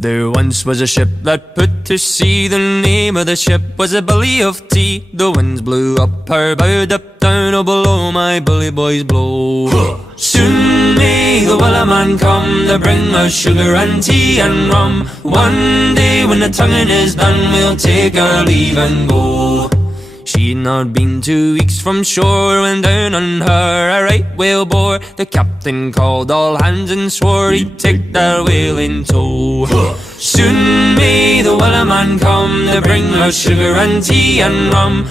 There once was a ship that put to sea. The name of the ship was a Billy of Tea. The winds blew up her bow, up down, oh below my bully boys blow. Soon may the Wellerman come to bring us sugar and tea and rum. One day when the tonguing is done, we'll take our leave and go. She'd not been 2 weeks from shore when down on her a right whale bore. The captain called all hands and swore he'd take that whale in tow. Soon may the Wellerman come to bring us sugar and tea and rum.